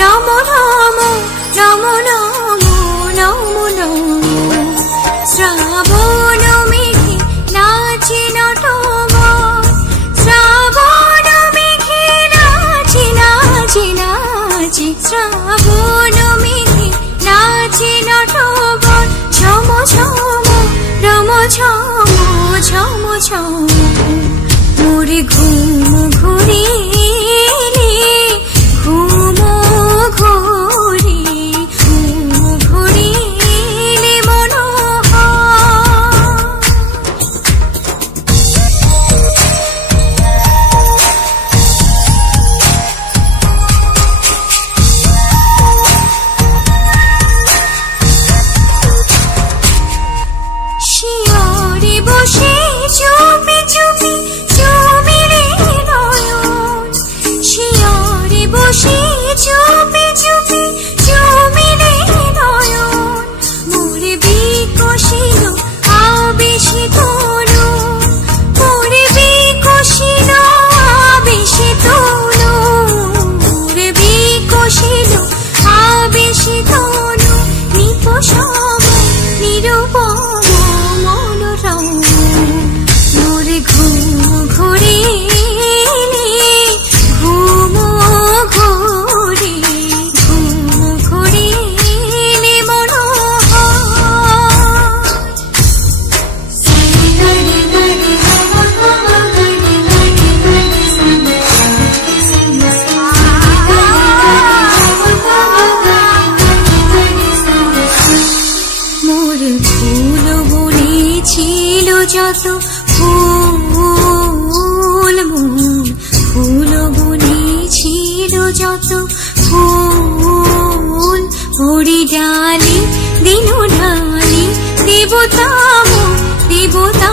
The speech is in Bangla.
নমো নমো নমো নমো নমো নমো শ্রাবণ মেঘে নাচে নটবর শ্রাবণ মেঘে নাচে নাচে নাচে শ্রাবণ মেঘে নাচে নটবর ঝম ঝম রম ঝম ঝম ঝম মোরে ঘুম ঘুরিলে ঘুম ঘুরি ঘুম ঘুরিলে মনোহর শিয়রে বসে চুপি চুপি চুমিরে নয়ন শিয়রে বসে চুপি চুপি চুমিরে নয়ন মোরে বিকশিল আবেশে তনু মোরে বিকশিল আবেশে তনু মোরে বিকশিল আবেশে তনু নিপসম নিরূপম মনোরম মোরে ঘুম ঘুরিলে ঘুম ঘুরি ঘুম ঘুরিলে মোর ফুল বলেছিল যত ফুল মন ফুল বলেছিল যত ফুল পড়ি ডালি দিনু ঢালি দেবতা দেবতা